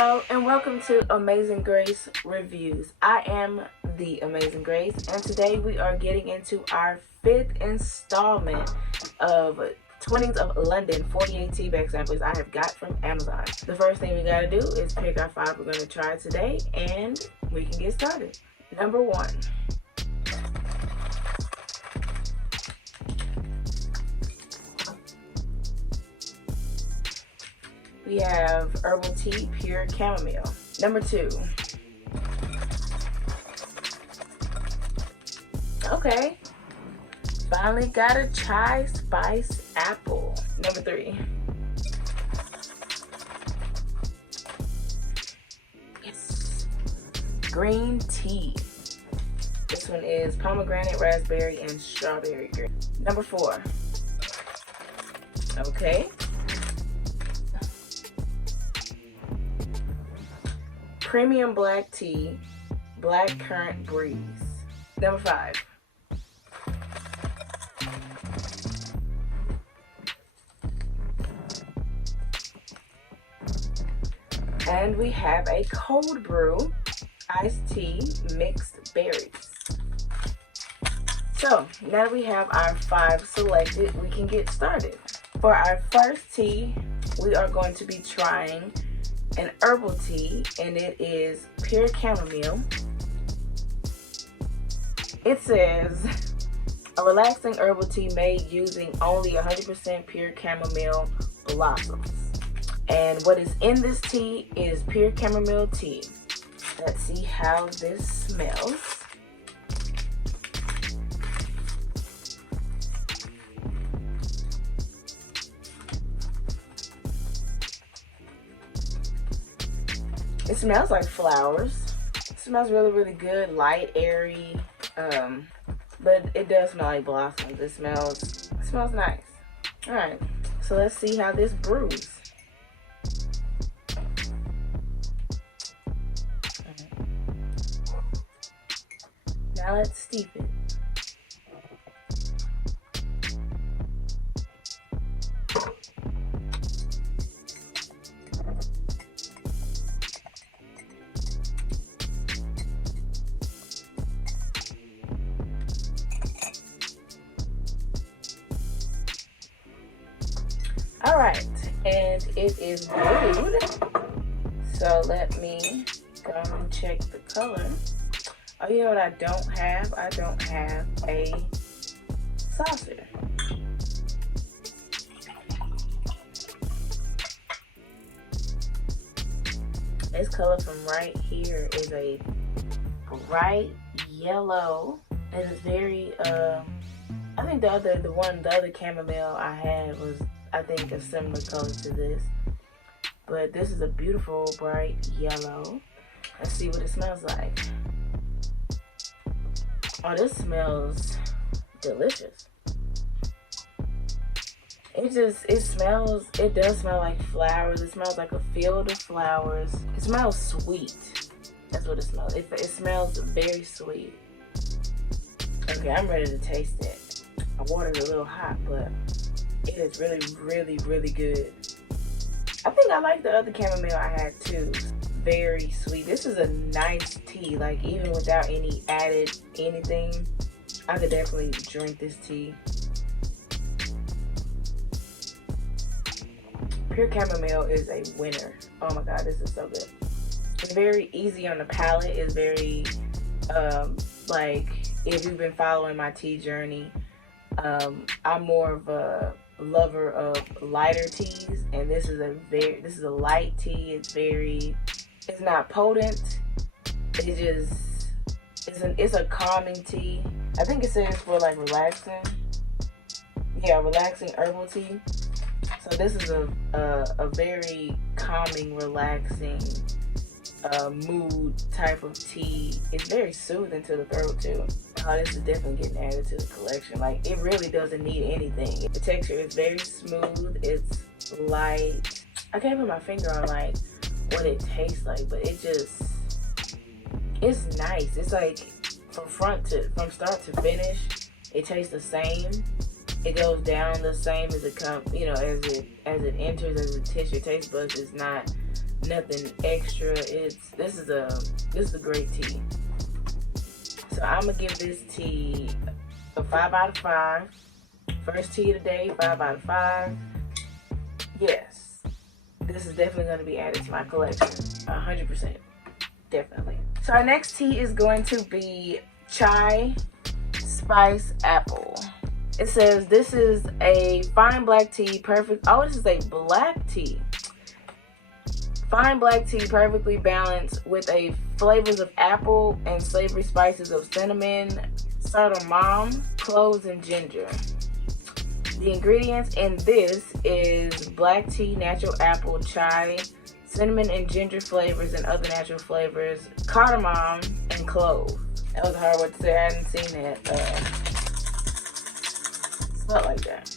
Hello and welcome to Amazing Grace Reviews. I am the Amazing Grace, and today we are getting into our 5th installment of Twinings of London 48 tea bag samples I have got from Amazon. The first thing we gotta do is pick our 5 we're gonna try today, and we can get started. Number 1. We have Herbal Tea Pure Chamomile. Number 2. Okay. Finally got a Chai Spice Apple. Number 3. Yes. Green tea. This one is pomegranate, raspberry, and strawberry. Number 4. Okay. Premium black tea, black currant breeze. Number 5. And we have a cold brew iced tea mixed berries. So now that we have our 5 selected, we can get started. For our first tea, we are going to be trying an herbal tea, and it is pure chamomile. It says a relaxing herbal tea made using only 100% pure chamomile blossoms. And what is in this tea is pure chamomile tea. Let's see how this smells. It smells like flowers. It smells really, really good, light, airy, but it does smell like blossoms. It smells nice. All right, so let's see how this brews. Now let's steep it. Alright, and it is brewed. So let me go and check the color. Oh, you know what I don't have? I don't have a saucer. This color from right here is a bright yellow. It is very, I think the other chamomile I had was, I think, a similar color to this. But this is a beautiful bright yellow. Let's see what it smells like. Oh, this smells delicious. It does smell like flowers. It smells like a field of flowers. It smells sweet. That's what it smells. It smells very sweet. Okay, I'm ready to taste it. My water's a little hot, but it is really, really, really good. I think I like the other chamomile I had too. Very sweet. This is a nice tea. Like, even without any added anything, I could definitely drink this tea. Pure chamomile is a winner. Oh my god, this is so good. It's very easy on the palate. It's very, like, if you've been following my tea journey, I'm more of a lover of lighter teas, and this is a light tea. It's not potent. It's a calming tea. I think it says for like relaxing. Yeah, relaxing herbal tea. So this is a very calming, relaxing mood type of tea. It's very soothing to the throat too. Oh, this is definitely getting added to the collection. Like, it really doesn't need anything. The texture is very smooth. It's light. I can't put my finger on like what it tastes like, but it's nice. It's like from start to finish, it tastes the same. It goes down the same as it comes, you know, as it enters as a tissue. Taste buds is not nothing extra. This is a great tea. So I'm gonna give this tea a 5 out of 5. First tea of the day, 5 out of 5. Yes, this is definitely going to be added to my collection, 100%, definitely. So our next tea is going to be Chai Spice Apple. It says this is a fine black tea, perfect. Oh, this is a black tea. Fine black tea, perfectly balanced with a flavors of apple and savory spices of cinnamon, cardamom, cloves, and ginger. The ingredients in this is black tea, natural apple, chai, cinnamon and ginger flavors and other natural flavors, cardamom, and clove. That was a hard word to say. I hadn't seen it smell like that.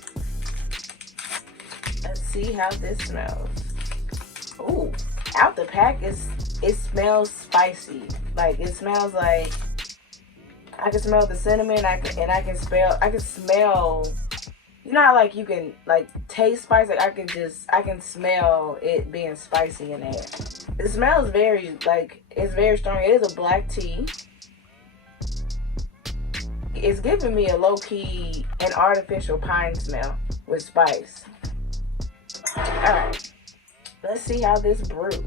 Let's see how this smells. Ooh, out the pack it smells spicy. Like it smells like I can smell the cinnamon. I can smell. You know how like you can like taste spice? Like I can smell it being spicy in there. It smells very it's very strong. It is a black tea. It's giving me a low-key and artificial pine smell with spice. Alright. Let's see how this brews.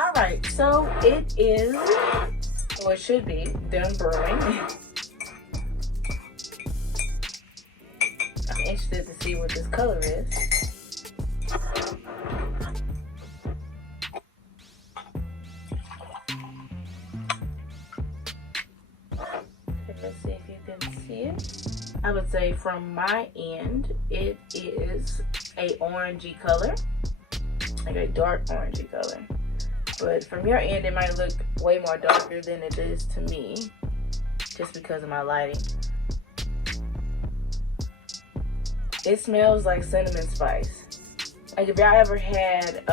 Alright, so it is, or it should be, done brewing. I'm interested to see what this color is. Let's see if you can see it. I would say from my end, it is a orangey color, like a dark orangey color. But from your end, it might look way more darker than it is to me, just because of my lighting. It smells like cinnamon spice. Like if y'all ever had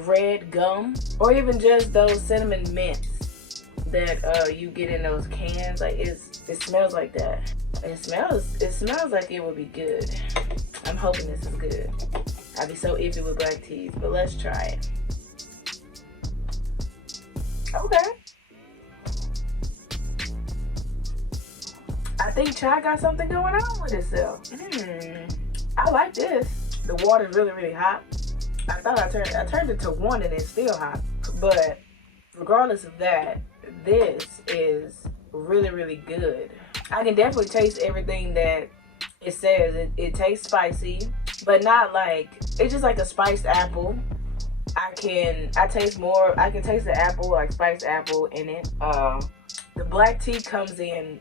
red gum, or even just those cinnamon mints that you get in those cans, like it smells like that. It smells like it would be good. I'm hoping this is good. I'd be so iffy with black teas, but let's try it. Okay. I think chai got something going on with itself. I like this. The water's really, really hot. I thought I turned it to 1 and it's still hot. But regardless of that, this is really, really good. I can definitely taste everything that it says. It tastes spicy, but not like, it's just like a spiced apple. I can taste the apple, like spiced apple in it. The black tea comes in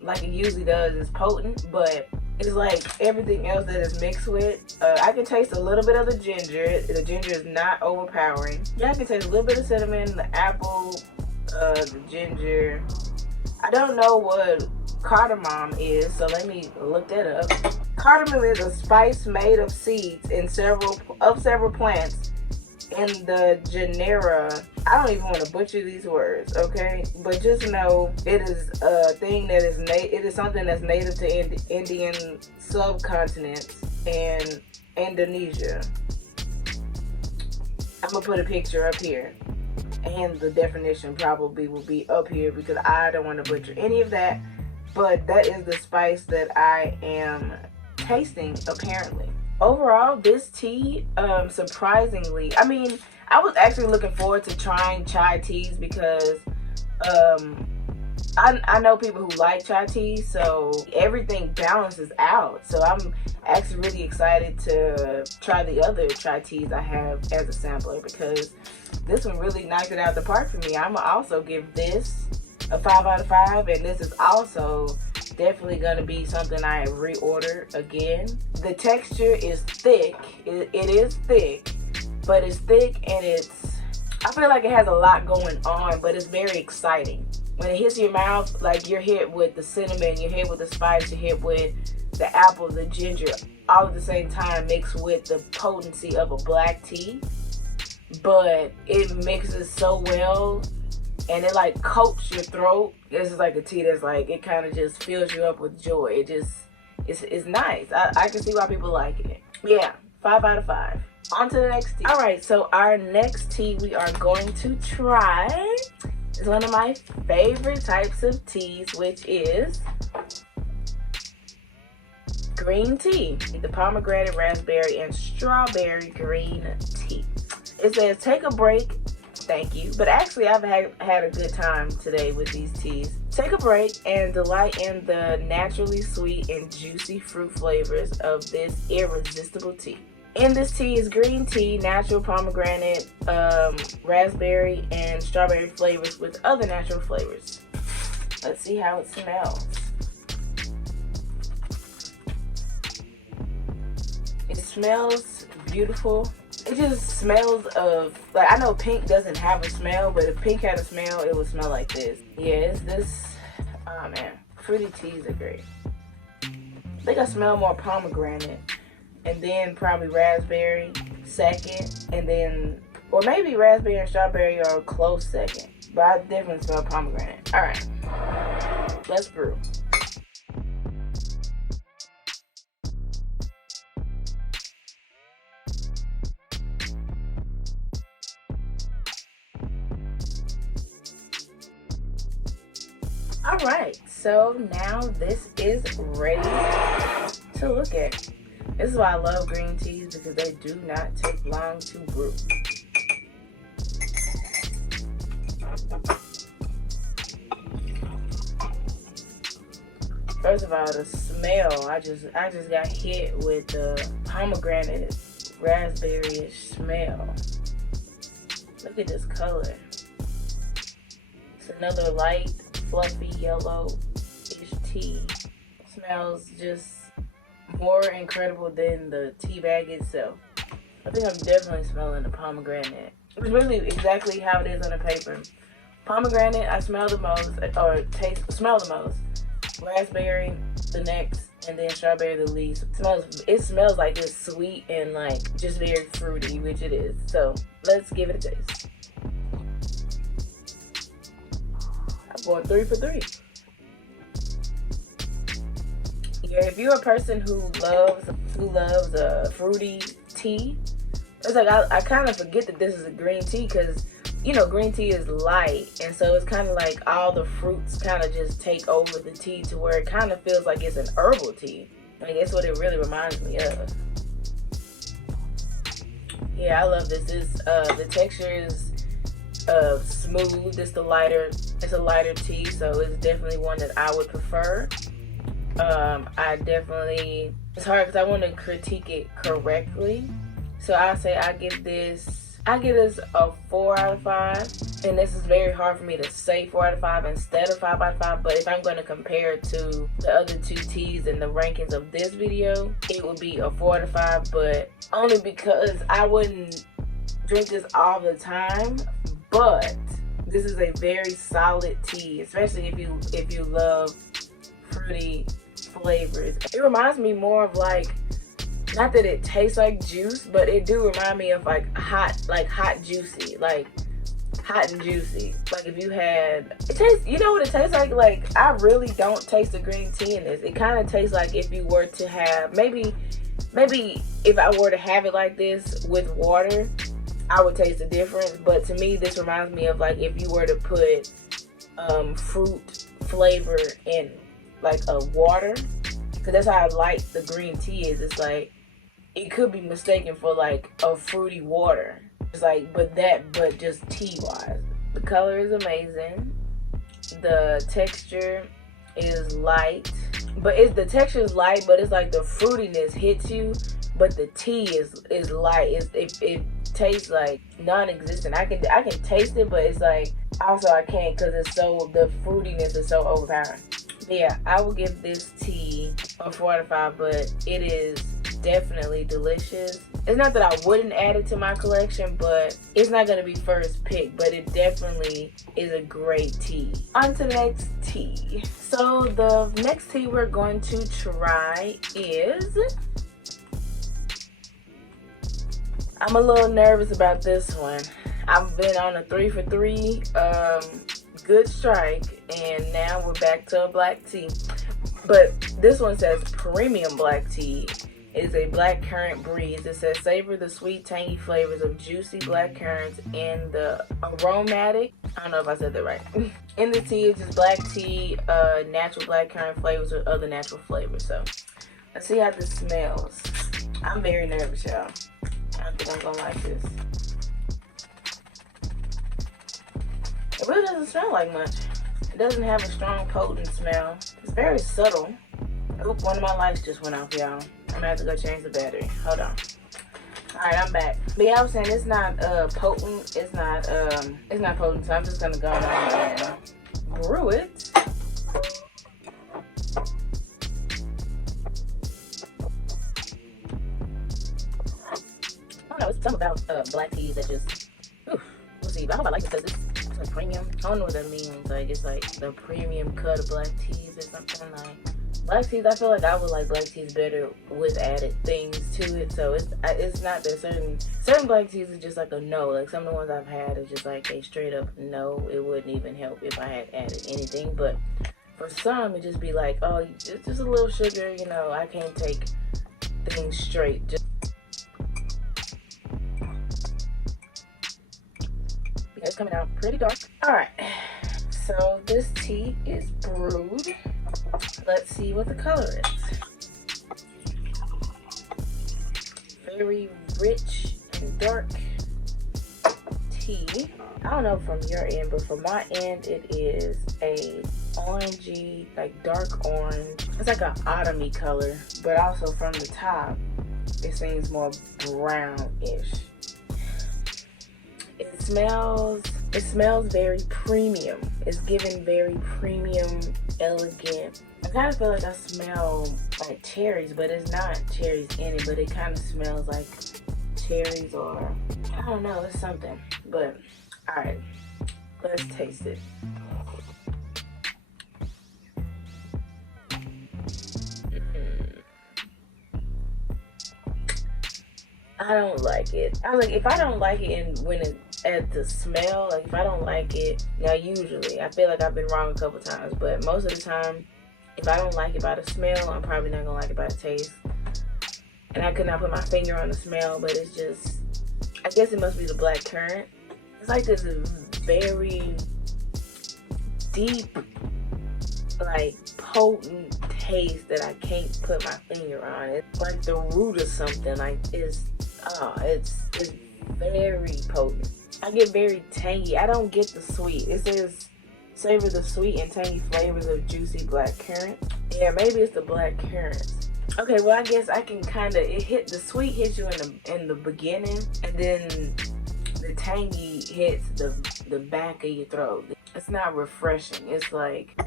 like it usually does, is potent, but it's like everything else that is mixed with. I can taste a little bit of the ginger. The ginger is not overpowering. Yeah, I can taste a little bit of cinnamon, the apple, the ginger. I don't know what cardamom is, so let me look that up. Cardamom is a spice made of seeds in several plants in the genera. I don't even want to butcher these words, okay? But just know it is a thing that is it is something that's native to Indian subcontinent and Indonesia. I'm gonna put a picture up here, and the definition probably will be up here because I don't want to butcher any of that. But that is the spice that I am tasting, apparently. Overall, this tea, surprisingly, I mean, I was actually looking forward to trying chai teas because I know people who like chai teas, so everything balances out. So I'm actually really excited to try the other chai teas I have as a sampler because this one really knocked it out the park for me. I'm gonna also give this a 5 out of 5, and this is also definitely gonna be something I reorder again. The texture is thick. It is thick, but it's thick and I feel like it has a lot going on, but it's very exciting. When it hits your mouth, like you're hit with the cinnamon, you're hit with the spice, you're hit with the apple, the ginger, all at the same time mixed with the potency of a black tea. But it mixes so well and it like coats your throat. This is like a tea that's like, it kind of just fills you up with joy. It just, it's nice. I can see why people like it. Yeah, 5 out of 5. On to the next tea. All right, so our next tea we are going to try is one of my favorite types of teas, which is green tea. The pomegranate, raspberry, and strawberry green tea. It says, take a break, thank you. But actually, I've had a good time today with these teas. Take a break and delight in the naturally sweet and juicy fruit flavors of this irresistible tea. In this tea is green tea, natural pomegranate, raspberry, and strawberry flavors with other natural flavors. Let's see how it smells. It smells beautiful. It just smells of, like, I know pink doesn't have a smell, but if pink had a smell, it would smell like this. Yeah, it's this, oh man, fruity teas are great. I think I smell more pomegranate, and then probably raspberry second, and then, or maybe raspberry and strawberry are a close second, but I definitely smell pomegranate. All right, let's brew. All right, so now this is ready to look at. This is why I love green teas, because they do not take long to brew. First of all, the smell, I just got hit with the pomegranate raspberry-ish smell. Look at this color. It's another light, fluffy yellow-ish tea. It smells just more incredible than the tea bag itself. I think I'm definitely smelling the pomegranate. It's really exactly how it is on the paper. Pomegranate, I smell the most, or smell the most. Raspberry, the next, and then strawberry, the least. It smells like it's sweet and like just very fruity, which it is. So let's give it a taste. I'm going 3 for 3. Yeah, if you're a person who loves a fruity tea, it's like I kind of forget that this is a green tea, because you know green tea is light, and so it's kind of like all the fruits kind of just take over the tea to where it kind of feels like it's an herbal tea. Like that's what it really reminds me of. Yeah, I love this. The texture is smooth. It's a lighter tea, so it's definitely one that I would prefer. It's hard because I want to critique it correctly. So I'll say I give this a 4 out of 5. And this is very hard for me to say 4 out of 5 instead of 5 out of 5. But if I'm going to compare it to the other 2 teas in the rankings of this video, it would be a 4 out of 5. But only because I wouldn't drink this all the time. But this is a very solid tea, especially if you love fruity flavors. It reminds me more of like, not that it tastes like juice, but it do remind me of like hot juicy, like hot and juicy. Like if you had, it tastes, you know what it tastes like? Like I really don't taste the green tea in this. It kind of tastes like if you were to have, maybe if I were to have it like this with water, I would taste the difference. But to me, this reminds me of like if you were to put fruit flavor in like a water, because that's how I like the green tea is. It's like it could be mistaken for like a fruity water. It's like, but just tea wise. The color is amazing. The texture is light, but the texture is light, but it's like the fruitiness hits you, but the tea is light. It tastes like non-existent. I can taste it, but it's like also I can't, because the fruitiness is so overpowering. Yeah, I will give this tea a 4 out of 5, but it is definitely delicious, It's not that I wouldn't add it to my collection, but it's not going to be first pick, but it definitely is a great tea. On to the next tea. So the next tea we're going to try is, I'm a little nervous about this one. I've been on a 3 for 3 good strike, and now we're back to a black tea. But this one says premium black tea. It is a black currant breeze. It says savor the sweet, tangy flavors of juicy black currants in the aromatic. I don't know if I said that right. In the tea, it's just black tea, natural black currant flavors with other natural flavors. So let's see how this smells. I'm very nervous, y'all. I don't think I'm gonna like this. It really doesn't smell like much. It doesn't have a strong, potent smell. It's very subtle. Oop, one of my lights just went off, y'all. I'm gonna have to go change the battery. Hold on. Alright, I'm back. But yeah, I was saying it's not potent. It's not potent, so I'm just gonna go on and brew it. I don't know, it's something about black teas that just, we'll see. I hope I like it because it's like premium. I don't know what that means. Like, it's like the premium cut of black teas or something. Like, black teas, I feel like I would like black teas better with added things to it. So it's not that certain black teas is just like a no. Like some of the ones I've had is just like a straight up no. It wouldn't even help if I had added anything. But for some, it just be like, oh, it's just a little sugar. You know, I can't take things straight. It's coming out pretty dark. All right, so this tea is brewed. Let's see what the color is. Very rich and dark tea. I don't know from your end, but from my end, it is a orangey, like dark orange. It's like an autumny color, but also from the top, it seems more brownish. It smells very premium. It's giving very premium, elegant. I kind of feel like I smell like cherries, but it's not cherries in it, but it kind of smells like cherries, or I don't know, it's something. But all right, let's taste it. I don't like it. I was like, if I don't like it, and when it at the smell, like if I don't like it, now usually I feel like I've been wrong a couple times, but most of the time, if I don't like it by the smell, I'm probably not gonna like it by the taste. And I could not put my finger on the smell, but it's just, I guess it must be the black currant. It's like this very deep, like potent taste that I can't put my finger on. It's like the root of something. Like it's very potent. I get very tangy. I don't get the sweet. It says savor the sweet and tangy flavors of juicy black currant. Yeah, maybe it's the black currant. Okay, well I guess I can kind of, the sweet hits you in the beginning, and then the tangy hits the back of your throat. It's not refreshing. It's like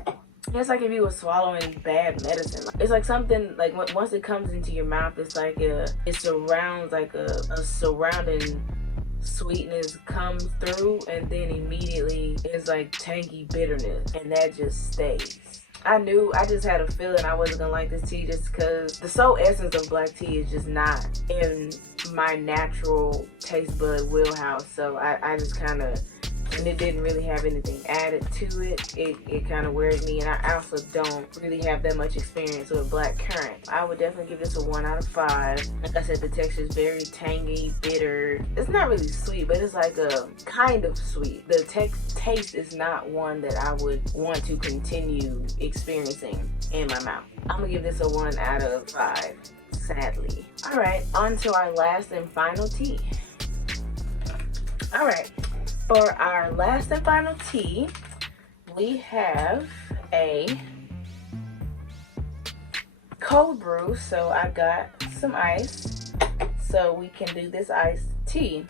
if you were swallowing bad medicine. It's like something, like once it comes into your mouth, it's like it surrounds, like a surrounding sweetness comes through, and then immediately it's like tangy bitterness, and that just stays. I just had a feeling I wasn't gonna like this tea, just because the sole essence of black tea is just not in my natural taste bud wheelhouse. So I just kind of, and it didn't really have anything added to it. It kind of worried me, and I also don't really have that much experience with black currant. I would definitely give this a 1 out of 5. Like I said, the texture is very tangy, bitter. It's not really sweet, but it's like a kind of sweet. The taste is not one that I would want to continue experiencing in my mouth. I'm gonna give this a 1 out of 5, sadly. All right, on to our last and final tea. All right. For our last and final tea, we have a cold brew. So I got some ice, so we can do this iced tea.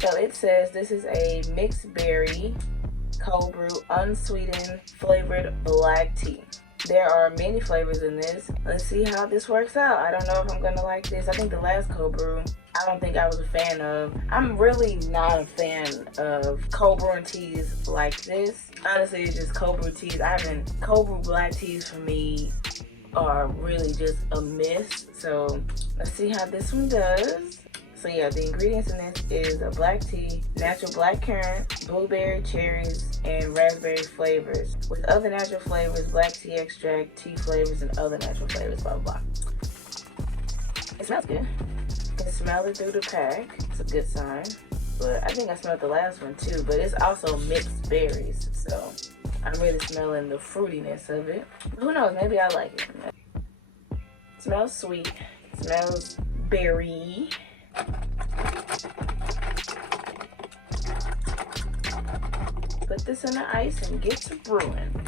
So it says this is a mixed berry cold brew unsweetened flavored black tea. There are many flavors in this. Let's see how this works out. I don't know if I'm gonna like this. I think the last cold brew I don't think I was a fan of. I'm really not a fan of cold brew teas like this. Honestly, it's just cold brew teas. Cold brew black teas for me are really just a miss. So let's see how this one does. So yeah, the ingredients in this is a black tea, natural black currant, blueberry, cherries, and raspberry flavors. With other natural flavors, black tea extract, tea flavors, and other natural flavors, blah, blah, blah. It smells good. You can smell it through the pack. It's a good sign. But I think I smelled the last one too, but it's also mixed berries. So I'm really smelling the fruitiness of it. Who knows, maybe I like it. It smells sweet. It smells berry. Put this in the ice and get to brewing.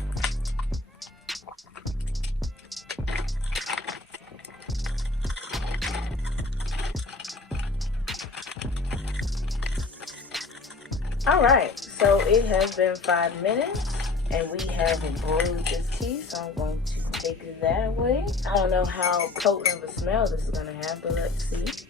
Alright, so it has been 5 minutes and we haven't brewed this tea, so I'm going to take that away. I don't know how potent of a smell this is going to have, but let's see.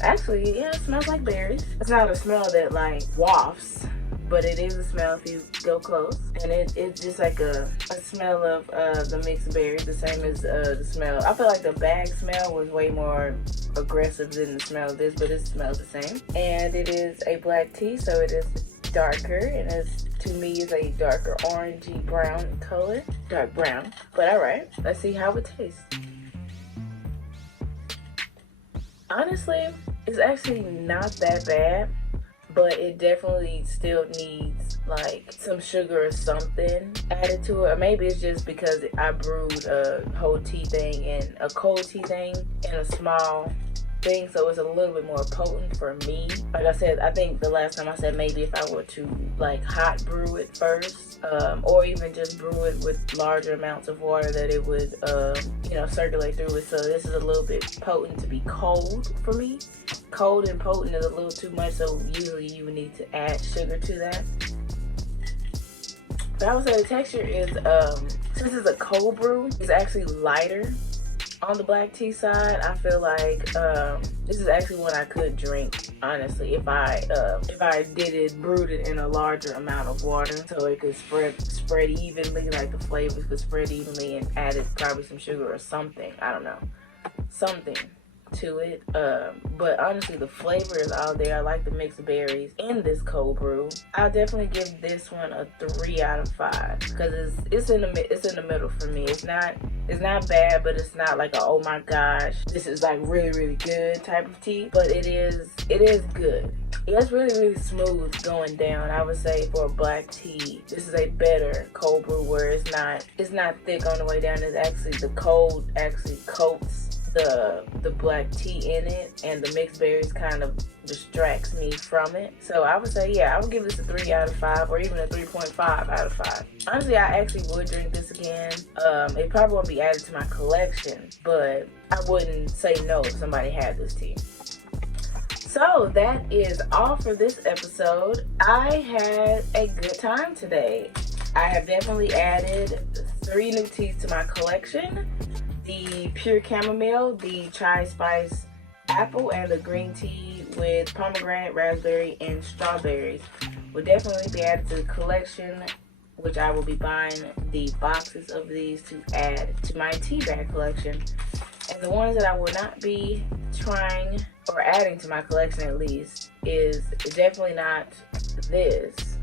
Actually, yeah, it smells like berries. It's not a smell that like wafts, but it is a smell if you go close. And it's just like a smell of the mixed berries, the same as the smell. I feel like the bag smell was way more aggressive than the smell of this, but it smells the same. And it is a black tea, so it is darker, and it's, to me, is a darker orangey brown color. Dark brown. But alright, let's see how it tastes. Honestly, it's actually not that bad, but it definitely still needs like some sugar or something added to it. Or maybe it's just because I brewed a whole tea thing and a cold tea thing in a small thing, so it's a little bit more potent for me. Like I said, I think the last time I said maybe if I were to like hot brew it first, or even just brew it with larger amounts of water, that it would you know, circulate through it. So this is a little bit potent to be cold for me. Cold and potent is a little too much, so usually you would need to add sugar to that. But I would say the texture is, since it's a cold brew, it's actually lighter on the black tea side. I feel like this is actually one I could drink, honestly, if I brewed it in a larger amount of water, so it could spread evenly, like the flavors could spread evenly, and added probably some sugar or something. I don't know, something to it. But honestly, the flavor is all there. I like the mixed berries in this cold brew. I'll definitely give this one a 3 out of 5 because it's in the middle for me. It's not bad, but it's not like a, oh my gosh, this is like really, really good type of tea. But it is good. Yeah, it's really, really smooth going down. I would say for a black tea, this is a better cold brew where it's not thick on the way down. It's actually, the cold actually coats the black tea in it, and the mixed berries kind of distracts me from it. So I would say, yeah, I would give this a 3 out of 5, or even a 3.5 out of 5. Honestly, I actually would drink this again. It probably won't be added to my collection, but I wouldn't say no if somebody had this tea. So that is all for this episode. I had a good time today. I have definitely added 3 new teas to my collection. The pure chamomile, the chai spice apple, and the green tea with pomegranate, raspberry, and strawberries will definitely be added to the collection, which I will be buying the boxes of these to add to my tea bag collection. And the ones that I will not be trying or adding to my collection, at least, is definitely not this,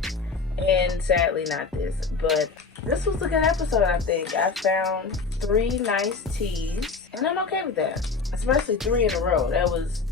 and sadly not this. But this was a good episode, I think. I found 3 nice teas, and I'm okay with that. Especially 3 in a row. That was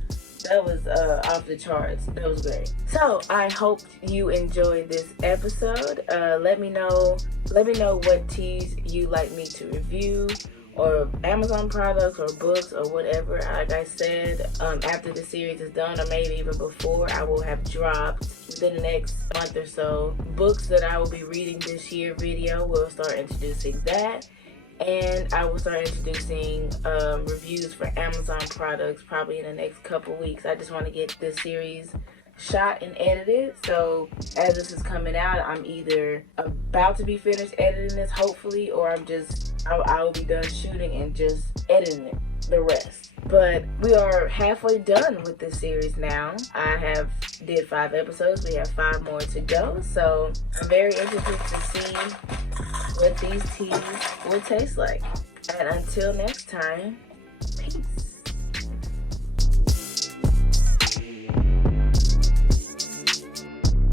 off the charts. That was great. So I hope you enjoyed this episode. Let me know what teas you'd like me to review, or Amazon products or books or whatever. Like I said, after the series is done, or maybe even before, I will have dropped within the next month or so books that I will be reading this year video. We'll start introducing that, and I will start introducing reviews for Amazon products probably in the next couple weeks. I just want to get this series shot and edited, so as this is coming out, I'm either about to be finished editing this, hopefully, or I'm just I will be done shooting and just editing it, the rest. But we are halfway done with this series now. I did 5 episodes. We have 5 more to go. So I'm very interested to see what these teas will taste like. And until next time,